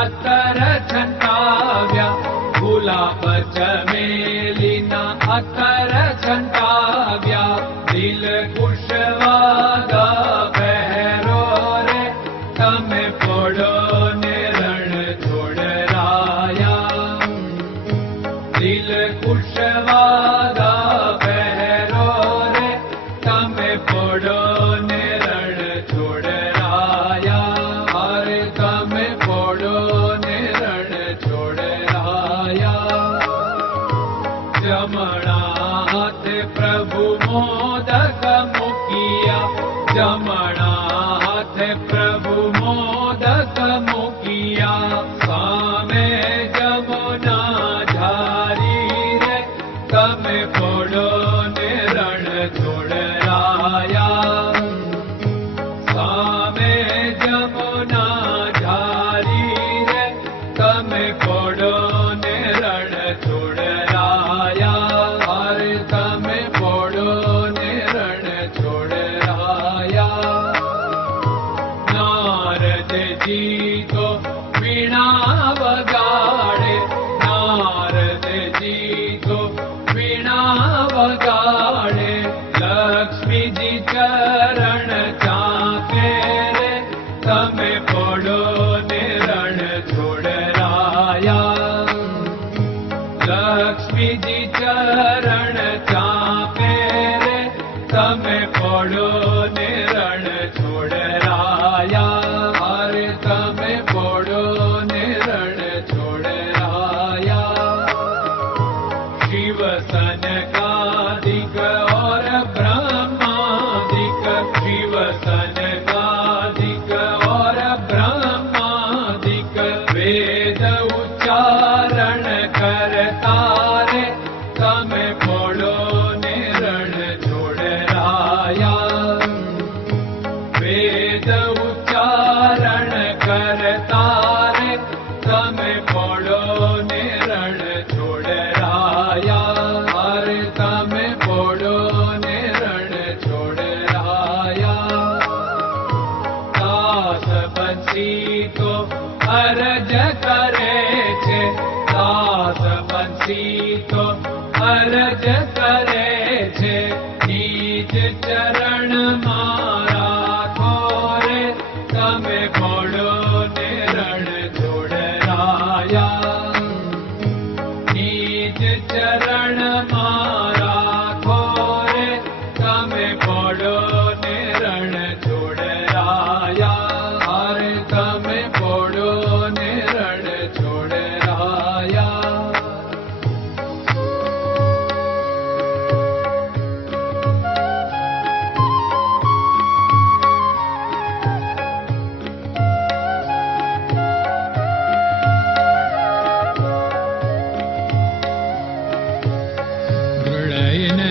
அத்தரசன் जनाथ प्रभु मोदक मुखिया। जमणाथ प्रभु मोदक मुखिया। सामे जमुना झारी रे तमे पड કરતા રે તમે પોડો ને રણ છોડરાયા અરે તમે પોડો ને રણ છોડરાયા દાસ બંસી તો અરજ કરે છે દાસ બંસી તો અરજ કરે चरण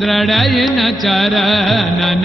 दृढयिन चरणन